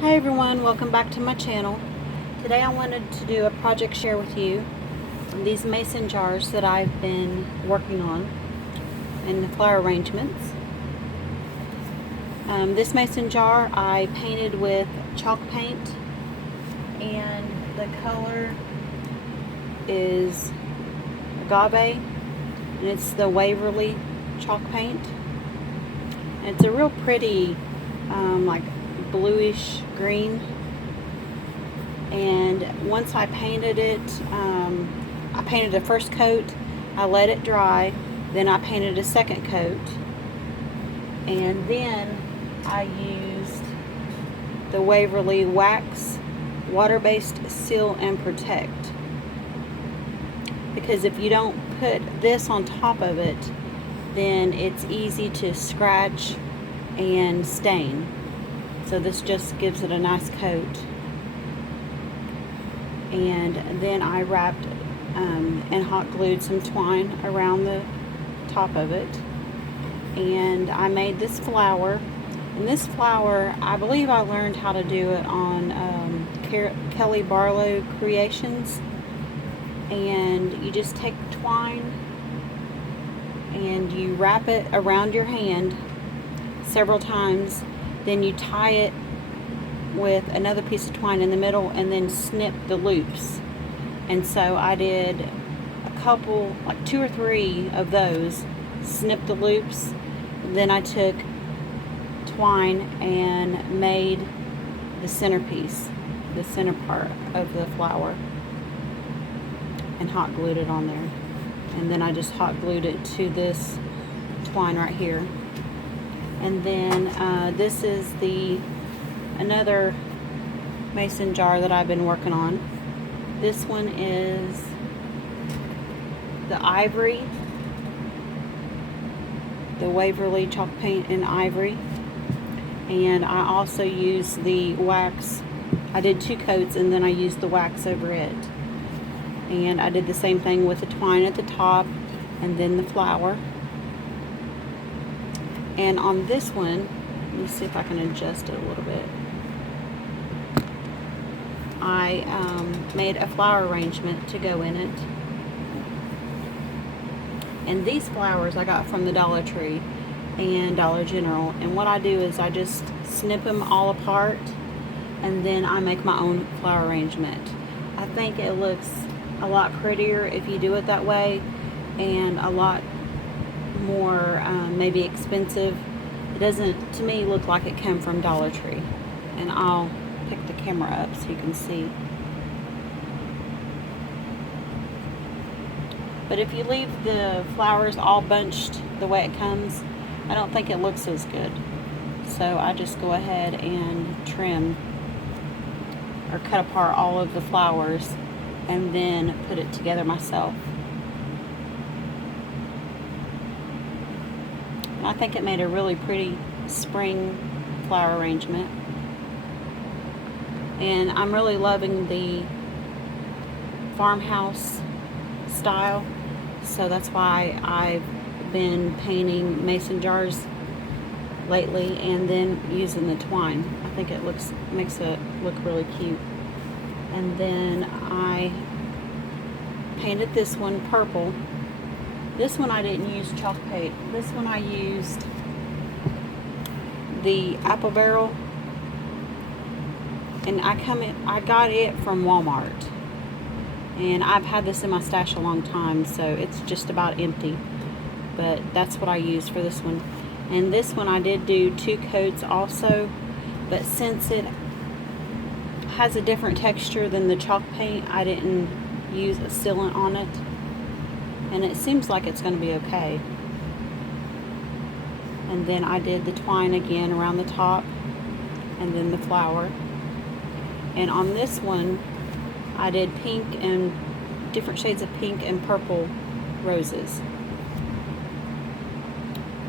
Hi everyone, welcome back to my channel. Today I wanted to do a project share with you on these mason jars that I've been working on and the flower arrangements. This mason jar I painted with chalk paint, and the color is agave, and it's the Waverly chalk paint. And it's a real pretty like bluish green, and once I painted it, I painted the first coat, I let it dry, then I painted a second coat, and then I used the Waverly Wax Water-Based Seal and Protect, because if you don't put this on top of it, then it's easy to scratch and stain. So this just gives it a nice coat. And then I wrapped and hot glued some twine around the top of it. And I made this flower. And this flower, I believe I learned how to do it on Kelly Barlow Creations. And you just take twine and you wrap it around your hand several times. Then you tie it with another piece of twine in the middle and then snip the loops. And so I did a couple, like 2 or 3 of those, snip the loops. Then I took twine and made the centerpiece, the center part of the flower, and hot glued it on there. And then I just hot glued it to this twine right here. And then this is another mason jar that I've been working on. This one is the ivory, the Waverly chalk paint in ivory. And I also used the wax. I did 2 coats and then I used the wax over it. And I did the same thing with the twine at the top and then the flower. And on this one, let me see if I can adjust it a little bit. I made a flower arrangement to go in it. And these flowers I got from the Dollar Tree and Dollar General. And what I do is I just snip them all apart and then I make my own flower arrangement. I think it looks a lot prettier if you do it that way, and a lot more maybe expensive. It doesn't, to me, look like it came from Dollar Tree. And I'll pick the camera up so you can see. But if you leave the flowers all bunched the way it comes, I don't think it looks as good. So I just go ahead and trim or cut apart all of the flowers and then put it together myself. I think it made a really pretty spring flower arrangement. And I'm really loving the farmhouse style, so that's why I've been painting mason jars lately and then using the twine. I think it makes it look really cute. And then I painted this one purple. This one I didn't use chalk paint. This one I used the apple barrel, and I got it from Walmart. And I've had this in my stash a long time, so it's just about empty. But that's what I used for this one. And this one I did do 2 coats also, but since it has a different texture than the chalk paint, I didn't use a sealant on it. And it seems like it's going to be okay. And then I did the twine again around the top, and then the flower. And on this one, I did pink and different shades of pink and purple roses.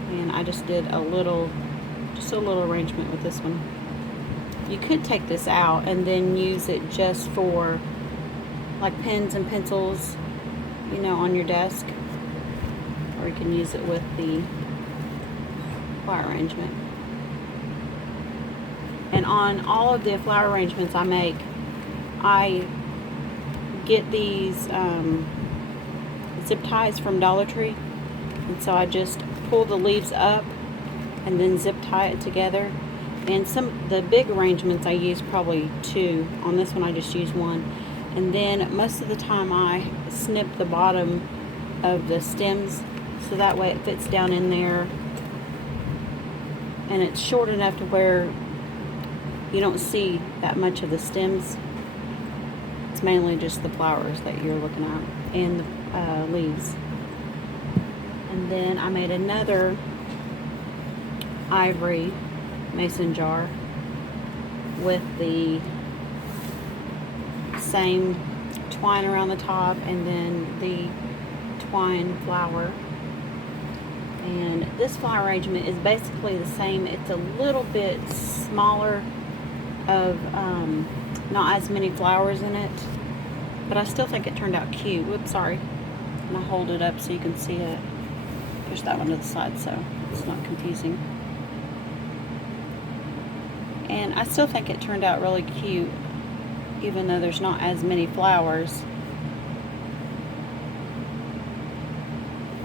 And I just did a little arrangement with this one. You could take this out and then use it just for like pens and pencils, you know, on your desk, or you can use it with the flower arrangement. And on all of the flower arrangements I make, I get these zip ties from Dollar Tree, and so I just pull the leaves up and then zip tie it together. And the big arrangements I use probably 2. On this one I just use 1. And then most of the time I snip the bottom of the stems so that way it fits down in there, and it's short enough to where you don't see that much of the stems. It's mainly just the flowers that you're looking at and the leaves. And then I made another ivory mason jar with the same twine around the top and then the twine flower. And this flower arrangement is basically the same. It's a little bit smaller of not as many flowers in it, but I still think it turned out cute. Whoops, sorry. I'm gonna hold it up so you can see it. Push that one to the side so it's not confusing. And I still think it turned out really cute, even though there's not as many flowers.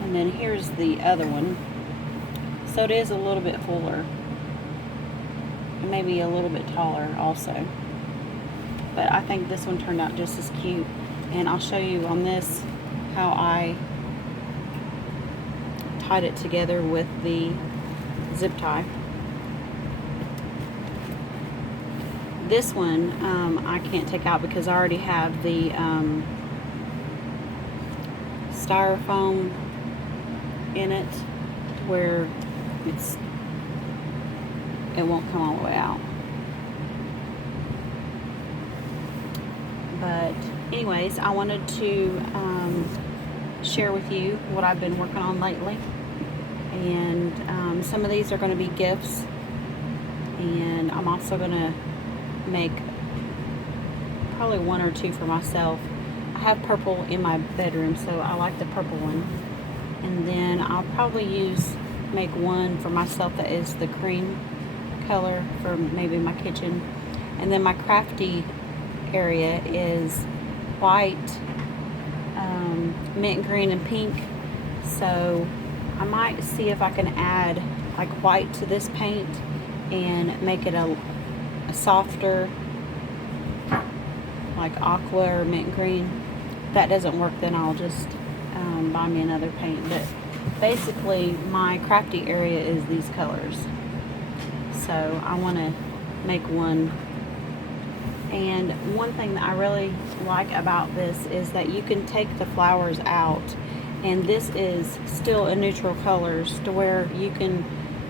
And then here's the other one. So it is a little bit fuller. And maybe a little bit taller also. But I think this one turned out just as cute. And I'll show you on this how I tied it together with the zip tie. This one I can't take out because I already have the styrofoam in it where it won't come all the way out. But anyways, I wanted to share with you what I've been working on lately. And some of these are going to be gifts, and I'm also going to make probably 1 or 2 for myself. I have purple in my bedroom, so I like the purple one. And then I'll probably make 1 for myself that is the cream color for maybe my kitchen. And then my crafty area is white, mint green, and pink. So I might see if I can add like white to this paint and make it a softer, like aqua or mint green. If that doesn't work, then I'll just buy me another paint. But basically my crafty area is these colors, so I want to make 1. And one thing that I really like about this is that you can take the flowers out, and this is still a neutral colors to where you can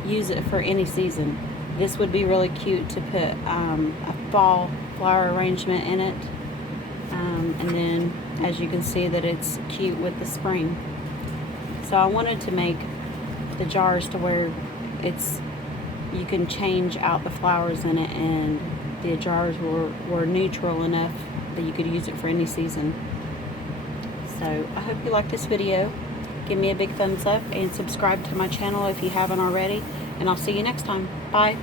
use it for any season. This would be really cute to put a fall flower arrangement in it. And then as you can see that it's cute with the spring. So I wanted to make the jars to where you can change out the flowers in it, and the jars were neutral enough that you could use it for any season. So I hope you like this video. Give me a big thumbs up and subscribe to my channel if you haven't already. And I'll see you next time. Bye.